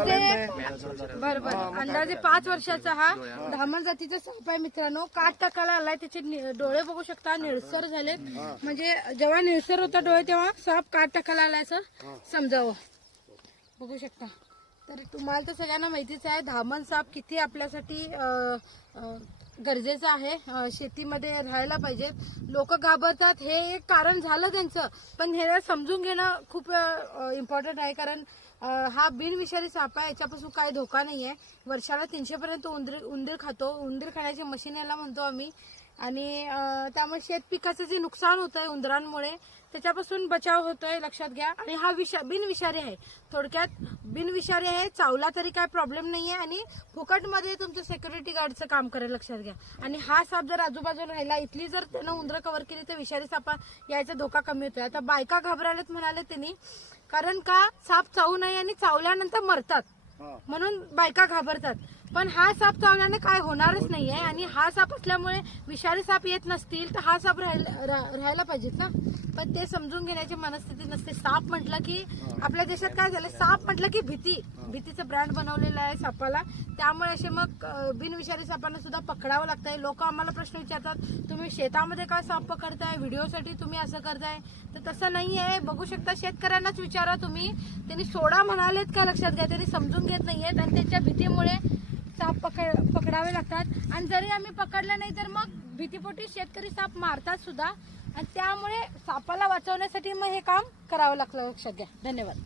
बरोबर अंदाजे 5 वर्षाचा हा धामण जातीचा साप आहे मित्रांनो. काट टाकायला आलाय, त्याचे डोळे बघू शकता निळसर झालेत. म्हणजे जेव्हा निळसर होता डोळे तेव्हा साप काट टाकायला आलाय असं समजावं. बघू शकता. तर तुम्हाला तर सगळ्यांना माहितीच आहे धामण साप किती आपल्यासाठी गरजेचं आहे. शेतीमध्ये राहायला पाहिजे. लोक घाबरतात, हे एक कारण झालं त्यांचं, पण हे समजून घेणं खूप इम्पॉर्टंट आहे. कारण हा बिनविषारी साप आहे, याच्यापासून काही धोका नाही आहे. वर्षाला 300 पर्यंत उंदीर खातो. उंदीर खाण्याची मशीन याला म्हणतो आम्ही. आणि त्यामुळे शेत पिकाचं जे नुकसान होतंय उंदरांमुळे त्याच्यापासून बचाव होतोय, लक्षात घ्या. आणि हा बिनविषारी आहे, थोडक्यात बिनविषारी आहे. चावला तरी काय प्रॉब्लेम नाहीये आणि फुकटमध्ये तुमचं सिक्युरिटी गार्डचं काम करेल, लक्षात घ्या. आणि हा साप जर आजूबाजूला राहिला, इथली जर त्यानं उंदरं कव्हर केली तर विषारी सापा यायचा धोका कमी होतोय. आता बायका घाबरायलात म्हणाले त्यांनी, कारण का साप चावू नये आणि चावल्यानंतर मरतात म्हणून बायका घाबरतात. पण हा साप चावल्याने काय होणारच नाहीये. आणि हा साप असल्यामुळे विषारी साप येत नसतील तर हा साप राहायला पाहिजेत ना. पण ते समजून घेण्याची मनस्थिती नसते. साप म्हटलं की आपल्या देशात काय झालं, साप म्हटलं की भीतीचं ब्रँड बनवलेलं आहे सापाला. त्यामुळे असे मग बिनविषारी सापांना सुद्धा पकडावं लागतंय. लोक आम्हाला प्रश्न विचारतात, तुम्ही शेतामध्ये काय साप पकडताय, व्हिडिओसाठी तुम्ही असं करताय. तर तसं नाही आहे. बघू शकता, शेतकऱ्यांनाच विचारा तुम्ही, त्यांनी सोडा म्हणालेत का, लक्षात घ्या. त्यांनी समजून घेत नाहीयेत आणि त्यांच्या भीतीमुळे साप पकडावे लागतात. आणि जरी आम्ही पकडलं नाही तर मग भीतीपोटी शेतकरी साप मारतात सुद्धा. आणि त्यामुळे सापाला वाचवण्यासाठी मग हे काम करावं लागतं, लक्षात घ्या. धन्यवाद.